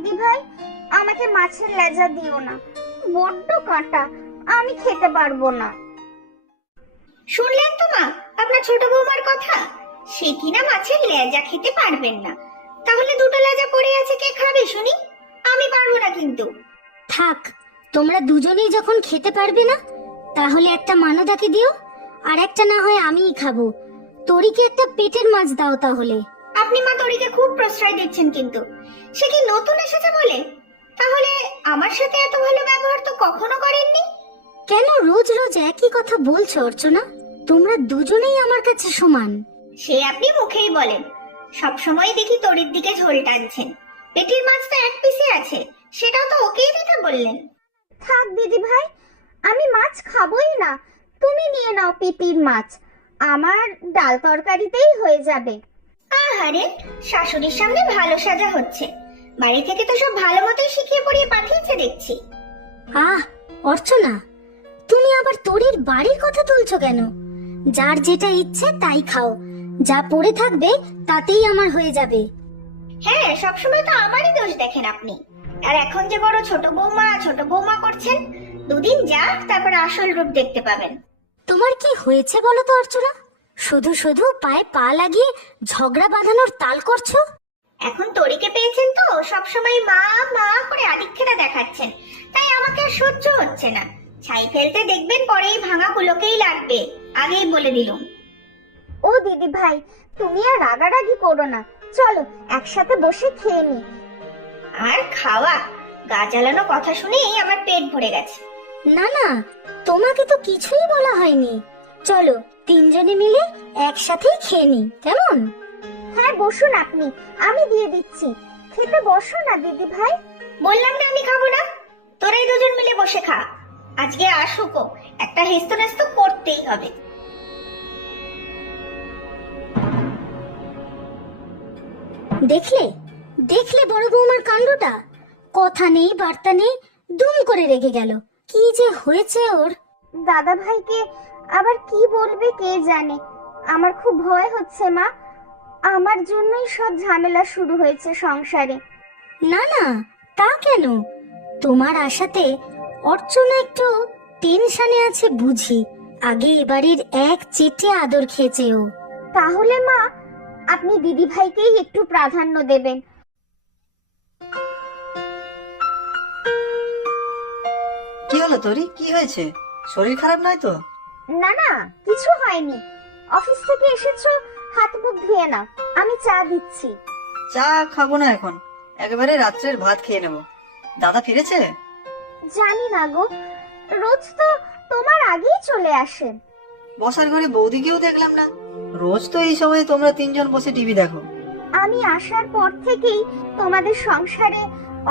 দিদি ভাই, আমাকে মাছের লেজা দিও না, বড্ড কাঁটা, আমি খেতে পারবো না। শুনলেন তো মা আপনার ছোট বৌমার কথা, সে কিনা মাছের লেজা খেতে পারবেন না। তাহলে দুটো লেজা পড়ে আছে, কে খাবে শুনি? আমি পারবো না কিন্তু। থাক, তোমরা দুজনেই যখন খেতে পারবে না, তাহলে একটা মানদাকে দিও, আর একটা না হয় আমিই খাবো। তরিকে একটা পেটের মাছ দাও তাহলে। আপনি মা তরিকে খুব প্রশ্রয় দিচ্ছেন কিন্তু। সে কি নতুন এসেছে বলে? তাহলে আমার সাথে এত ভালো ব্যবহার তো কখনো করেননি। কেন রোজ রোজ একই কথা বলছো অর্চনা? তোমরা দুজনেই আমার কাছে সমান। সে আপনি মুখেই বলেন, সব সময় দেখি তরির দিকে ঝোল টানছেন। পেটির মাছ তো এক পিসে আছে, সেটাও তো ওকেই দিতে বললেন। থাক দিদি ভাই, আমি মাছ খাবোই না, তুমি নিয়ে নাও পেটির মাছ, আমার ডাল তরকারিতেই হয়ে যাবে। আহারে, শাশুড়ির সামনে ভালো সাজা হচ্ছে। বাড়ি থেকে তো সব ভালো মতোই শিখিয়ে পড়িয়ে পাঠিয়েছে দেখছি। আহ অর্চনা, তুমি আবার তরির বাড়ির কথা তুলছো কেন? যার যেটা ইচ্ছে তাই খাও, যা পড়ে থাকবে তাতেই আমার হয়ে যাবে। হ্যাঁ, সবসময় তো আমারই দোষ দেখেন আপনি। আর এখন যে বড় ছোট বৌমা করছেন, দুদিন যাক তারপর আসল রূপ দেখতে পাবেন। তোমার কি হয়েছে বলো তো অর্চনা? শুধু শুধু পায়ে পা লাগিয়ে ঝগড়া বাঁধানোর তাল করছো। এখন তরিকে পেয়েছেন তো সবসময় মা মা করে আদিক্ষেতা দেখাচ্ছেন, তাই আমাকে আর সহ্য হচ্ছে না। ছাই ফেলতে দেখবেন পরেই ভাঙা কুলোকেই লাগবে, আগেই বলে দিলুম। ও দিদি ভাই, তুমি আর রাগারাগি করো না, চলো একসাথে বসে খেয়ে নি। আর খাওয়া গা জ্বালানো কথা শুনেই আমার পেট ভরে গেছে। না না, তোমাকে তো কিছুই বলা হয়নি। চলো তিনজনে মিলে একসাথেই খেয়ে নি, কেমন? হ্যাঁ বসুন আপনি, আমি দিয়ে দিচ্ছি, খেতে বসো না দিদি ভাই। বললাম না আমি খাবো না, তোরাই দুজন মিলে বসে খা। আজকে আসুকো, একটা হেস্ত নেস্ত করতেই হবে। দেখলে দেখলে বড় বৌমার কাণ্ডটা? কথা নেই বার্তা নেই, দুম করে রেগে গেল। কি যে হয়েছে ওর! দাদা ভাইকে আবার কি বলবে কে জানে, আমার খুব ভয় হচ্ছে মা, আমার জন্যই সব ঝামেলা শুরু হয়েছে সংসারে। না না, তা কেন? তোমার আশাতে অর্চনা একটু টেনশনে আছে বুঝি। আগে এবাড়ির এক চেটে আদর খেয়েছে ও। তাহলে মা, আপনি দিদি ভাইকেই একটু প্রাধান্য দেবেন। কি হলো তোরি, কি হয়েছে? শরীর খারাপ নয় তো? না না, কিছু হয়নি, অফিস থেকে এসেছো, হাত মুখ ধুয়ে নাও, আমি চা দিচ্ছি। চা খাবো না এখন, একেবারে রাত্রের ভাত খেয়ে নেব। দাদা ফিরেছে? জানি না গো, রোজ তো তোমার আগেই চলে আসেন। বসার ঘরে বৌদিকেও দেখলাম না। রোজ তো এই সময় তোমরা তিনজন বসে টিভি দেখো। আমি আসার পর থেকেই তোমাদের সংসারে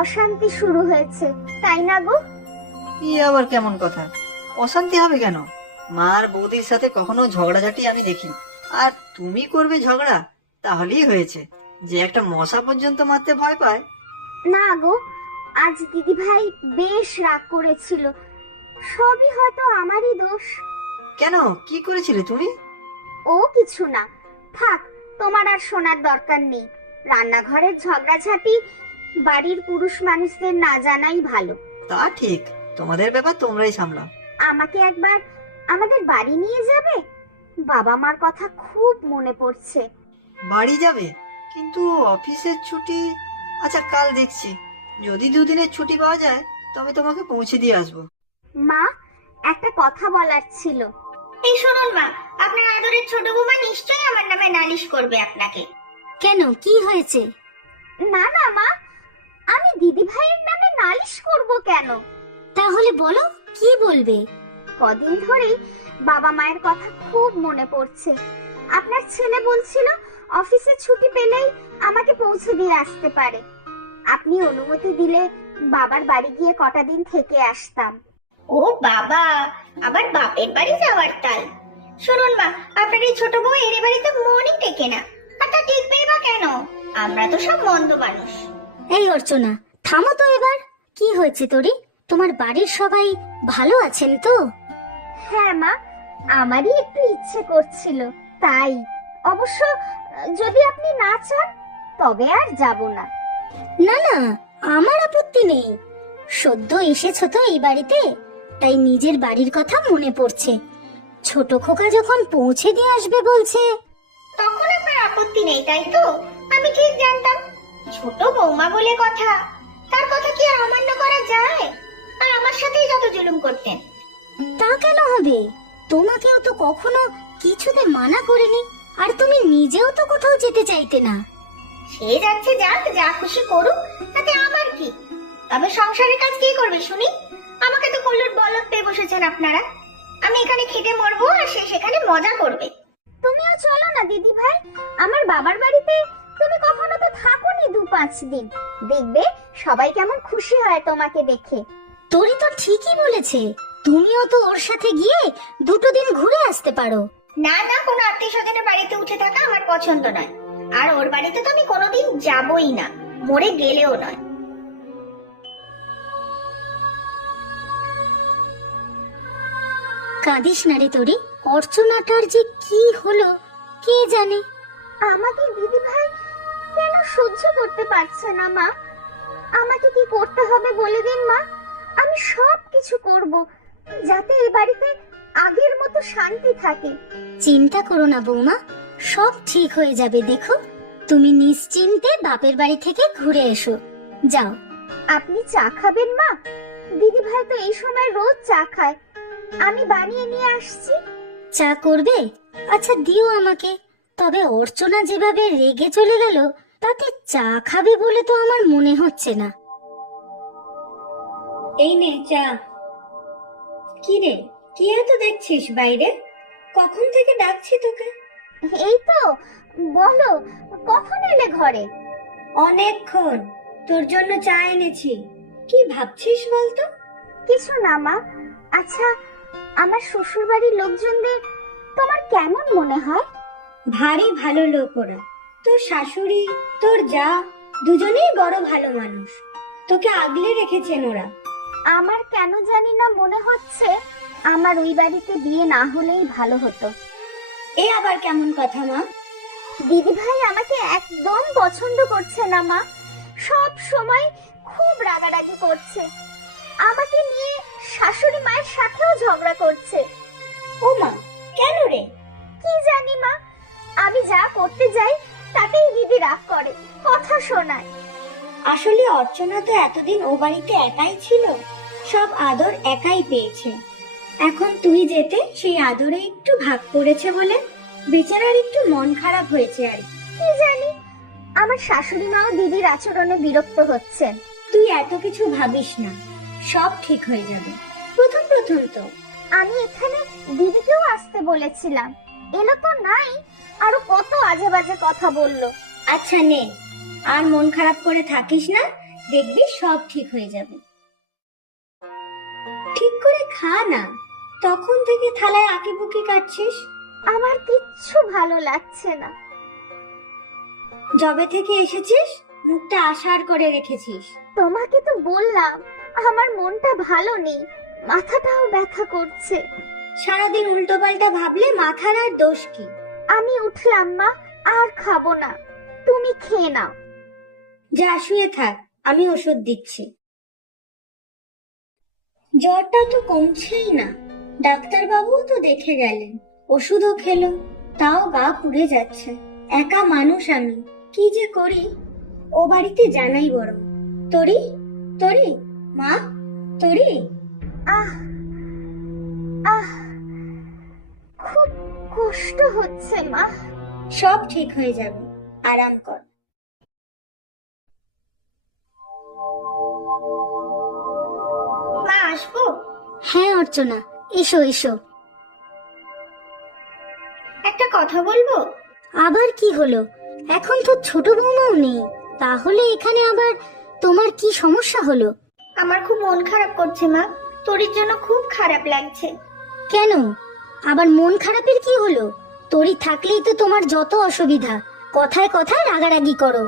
অশান্তি শুরু হয়েছে, তাই না গো? কি আবার কেমন কথা? অশান্তি হবে কেন? মা আর বৌদির সাথে কখনো ঝগড়াঝাটি আমি দেখি। আর তুমি করবে ঝগড়া? তাহলেই হয়েছে যে একটা মশা পর্যন্ত মারতে ভয় পায়। না গো, আজ দিদি ভাই বেশ রাগ করেছিল, সবই হয়তো আমারই দোষ। কেন, কি করেছিলে তুমি? ও কিছু না, থাক, তোমার আর শোনার দরকার নেই। রান্নাঘরের ঝগড়াঝাটি বাড়ির পুরুষ মানুষদের না জানাই ভালো। তা ঠিক, তোমাদের ব্যাপার তোমরাই সামলাও। আমাকে একবার আমাদের বাড়ি নিয়ে যাবে? বাবা মার কথা খুব মনে পড়ছে। বাড়ি যাবে? কিন্তু অফিসের ছুটি। আচ্ছা, কাল দেখছি, যদি দুদিনের ছুটি পাওয়া যায় তবে তোমাকে পৌঁছে দিয়ে আসবো। মা, একটা কথা বলার ছিল। এই শুনুন মা, আপনার আদরের ছোট বৌমা নিশ্চয়ই আমার নামে নালিশ করবে আপনাকে। কেন, কি হয়েছে? না না মা, আমি দিদি ভাইয়ের নামে নালিশ করব কেন? তাহলে বলো, কি বলবে? কদিন ধরেই বাবা মায়ের কথা খুব মনে পড়ছে। আপনার ছেলে বলছিল অফিসে ছুটি পেলেই আমাকে পৌঁছে দিয়ে আসতে পারে। আপনি অনুমতি দিলে বাবার বাড়ি গিয়ে কটা দিন থেকে আসতাম। ও বাবা, আবার বাপের বাড়ি যাওয়ার তাল। শুনুন মা, আপনার এই ছোট বউ এর বাড়িতে মনই টেকে না, আর তা টিকবেই বা কেন? আমরা তো সব মন্দ মানুষ। এই অর্চনা, থামো তো এবার। কি হয়েছে তোরি? তোমার বাড়ির সবাই ভালো আছেন তো? হ্যাঁ মা, আমারই একটু ইচ্ছে করছিল, তাই। অবশ্য যদি আপনি না চান তবে আর যাব না। না না, আমার আপত্তি নেই। সদ্য এসেছো তো এই বাড়িতে, তাই নিজের বাড়ির কথা মনে পড়ছে। ছোট খোকা যখন পৌঁছে দিয়ে আসবে বলছে। তখন আপনার আপত্তি নেই তাই তো? আমি ঠিক জানতাম। ছোট বৌমা বলে কথা, তার কথা কি আর অমান্য করা যায়? আর আমার সাথেই যত জুলুম করতেন। তা কেন হবে? তোমাকেও তো কখনো কিছুতে মানা করিনি, আর তুমি নিজেও তো কোথাও যেতে চাইতে না। সে যাচ্ছে যাক, যা খুশি করুক, তাতে আমার কি? তবে সংসারের কাজ কে করবে শুনি? আমাকে তো কল্লুর বলদ পেয়ে বসেছেন আপনারা। আমি এখানে খেটে মরবো আর সে সেখানে মজা করবে। তুমিও চলো না দিদি ভাই, আমার বাবার বাড়িতে তুমি কখনো তো থাকোনি 2-5 দিন, দেখবে সবাই কেমন খুশি হয় তোমাকে দেখে। তোরি তো ঠিকই বলেছে, তুমিও তো ওর সাথে গিয়ে 2 দিন ঘুরে আসতে পারো। না না, কোনো আত্মীয় স্বজনের বাড়িতে উঠে থাকা আমার পছন্দ নয়। আর ওর বাড়িতে তো আমি কোনোদিন যাবই না, মরে গেলেও নয়। কাঁদিস না রে তোরি, অর্চনাটার যে কি হলো কে জানে। আমাকে দিদি ভাই কেন সহ্য করতে পারছে না মা? আমাকে কি করতে হবে বলে দিন মা, আমি সব কিছু করব যাতে এই বাড়িতে আগের মতো শান্তি থাকে। চিন্তা করো না বৌমা, সব ঠিক হয়ে যাবে। দেখো, তুমি নিশ্চিন্তে বাপের বাড়ি থেকে ঘুরে এসো। যাও। আপনি চা খাবেন মা? দিদি ভাই তো এই সময় রোজ চা খায়, আমি বানিয়ে নিয়ে আসছি। চা করবে? আচ্ছা দিও আমাকে। তবে অর্চনা যেভাবে রেগে চলে গেল, তাতে চা খাবে বলে তো আমার মনে হচ্ছে না। এই নে চা। কি রে, কি এত দেখছিস বাইরে? কখন থেকে ডাকছি তোকে। এই তো, বলো কখন এলে ঘরে? অনেকক্ষণ। তোর জন্য চা এনেছি। কি ভাবছিস বলতো? কিছু না মা। আচ্ছা, আমার শ্বশুর বাড়ির লোকজনদের তোমার কেমন মনে হয়? ভারী ভালো লোক ওরা। তোর শাশুড়ি, তোর যা, দুজনেই বড় ভালো মানুষ। তোকে আগলে রেখেছেন ওরা। আমার কেন জানি না মনে হচ্ছে আমার ওই বাড়িতে বিয়ে না হলেই ভালো হতো। এ আবার কেমন কথা মা? দিদি ভাই আমাকে একদম পছন্দ করছে না মা, সব সময় খুব রাগারাগি করছে। আমাকে নিয়ে শাশুড়ি মায়ের সাথেও ঝগড়া করছে। ও মা, কেন রে? কি জানি মা, আমি যা করতে যাই তাতেই দিদি রাগ করে, কথা শোনায়। আসলে অর্চনা তো এতদিন ও বাড়িতে একাই ছিল, সব আদর একাই পেয়েছে। এখন তুই যেতে সেই আদরে একটু ভাগ পড়েছে বলে বেচারার একটু মন খারাপ হয়েছে আর কি। কি জানি, আমার শাশুড়ি মাও দিদির আচরণে বিরক্ত হচ্ছেন। তুই এত কিছু ভাবিস না, সব ঠিক হয়ে যাবে। প্রথম প্রথম তো। আমি এখানে দিদিকেও আসতে বলেছিলাম, এলো তো নাই, আরো কত আজে বাজে কথা বললো। আচ্ছা নে, আর মন খারাপ করে থাকিস না, দেখবি সব ঠিক হয়ে যাবে। ঠিক করে খা না, তখন থেকে থালায় আঁকিবুকি কাটছিস। আমার কিচ্ছু ভালো লাগছে না। যবে থেকে এসেছিস মুখটা আশার করে রেখেছিস। তোমাকে তো বললাম আমার মনটা ভালো নেই, মাথাটাও ব্যথা করছে। সারাদিন উল্টো পাল্টা ভাবলে মাথার আর দোষ কি? আমি উঠলাম মা, আর খাবো না, তুমি খেয়ে নাও। যা শুয়ে থাক, আমি ওষুধ দিচ্ছি। জ্বরটা তো কমছেই না, ডাক্তার বাবুও তো দেখে গেলেন, ওষুধও খেলো, তাও গা পুড়ে যাচ্ছে। একা মানুষ আমি, কি যে করি। ও বাড়িতে জানাই বরং। তরি, তরি, মা, তরি। আহ আহ, খুব কষ্ট হচ্ছে মা। সব ঠিক হয়ে যাবে, আরাম কর। মা, আসবো? হ্যাঁ অর্চনা, এসো এসো। একটা কথা বলবো। আবার কি হলো? এখন তো ছোট বৌমাও নেই, তাহলে এখানে আবার তোমার কি সমস্যা হলো? আমার খুব মন খারাপ করছে মা, তোরির জন্য খুব খারাপ লাগছে। কেন? আবার মন খারাপের কি হলো? তোরই থাকলেই তো তোমার যত অসুবিধা, কথায় কথায় রাগারাগি করো।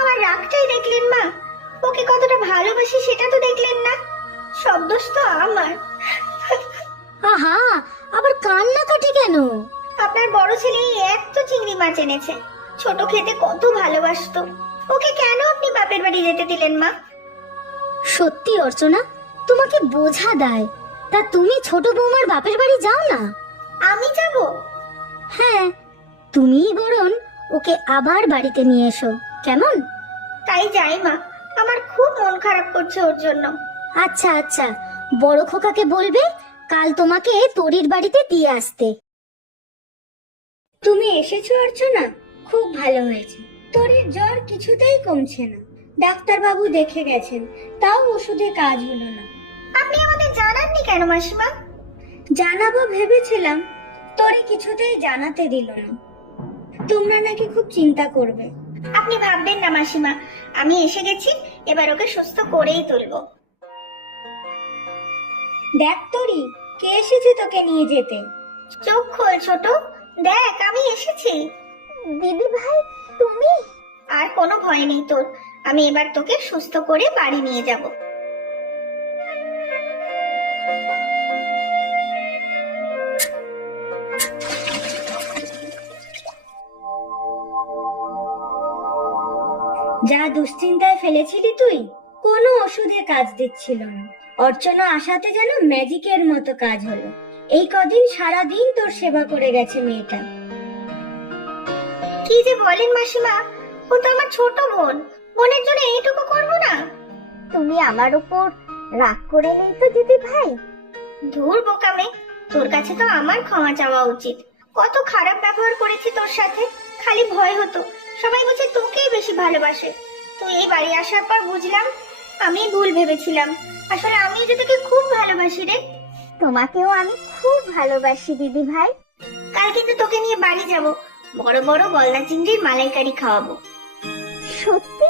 আমার রাগটাই দেখলেন মা, ওকে কতটা ভালোবাসি সেটা তো দেখলেন না। সব দোষ তো আমার। আহা, আবার কান্নাকাটি কেন? আপনার বড় ছেলে এই এত চিংড়ি মাছ এনেছে, ছোট খেতে কত ভালোবাসতো। ওকে কেন আপনি বাপের বাড়ি যেতে দিলেন মা? সত্যি অর্চনা, তোমাকে বোঝা দেয়। তা তুমি ছোট বৌমার বাপের বাড়ি যাও না। আমি যাব? হ্যাঁ, তুমিই বরং ওকে আবার বাড়িতে নিয়ে এসো, কেমন? তাই যাই মা, আমার খুব মন খারাপ করছে ওর জন্য। আচ্ছা আচ্ছা, বড় খোকাকে বলবে কাল তোমাকে তরির বাড়িতে দিয়ে আসতে। তুমি এসেছো অর্চনা, খুব ভালো হয়েছে। তোর এই জ্বর কিছুতেই কমছে না, ডাক্তার বাবু দেখে গেছেন, তাও ওষুধে কাজ হলো না। আপনি আমাদের জানাননি কেন মাসিমা? জানাবো ভেবেছিলাম, তোরে কিছুতেই জানাতে দিল না। তোমরা নাকি খুব চিন্তা করবে। আপনি ভাববেন না মাসিমা, আমি এসে গেছি, এবার ওকে সুস্থ করেই তুলবো। দেখ তোরি, কে এসেছে তোকে নিয়ে যেতে। চোখ খোল ছোট, দেখ আমি এসেছি। দিদি ভাই, তুমি? আর কোনো ভয় নেই তোর, আমি এবার তোকে সুস্থ করে বাড়ি নিয়ে যাব। যা দুশ্চিন্তায় ফেলেছিলি তুই, কোনো ওষুধে কাজ দিচ্ছিল না। অর্চনা আসাতে যেন ম্যাজিকের মতো কাজ হলো। এই কদিন সারা দিন তোর সেবা করে গেছে মেয়েটা। কি যে বলেন মাসিমা, ও তো আমার ছোট বোন, বোনের জন্য এইটুকু করবো না? তুমি আমার উপর রাগ করে নেই তো দিদি ভাই? ধুর বোকামে, তোর কাছে তো আমার ক্ষমা চাওয়া উচিত। কত খারাপ ব্যবহার করেছি তোর সাথে, খালি ভয় হতো সবাই বুঝে তোকেই বেশি ভালোবাসে। তুই এই বাড়ি আসার পর বুঝলাম আমি ভুল ভেবেছিলাম, আসলে আমি যে তোকে খুব ভালোবাসি রে। তোমাকেও আমি খুব ভালোবাসি দিদি ভাই। কাল কিন্তু তোকে নিয়ে বাড়ি যাব, বড় বড় গলদা চিংড়ির মালাইকারি খাওয়াবো। সত্যি?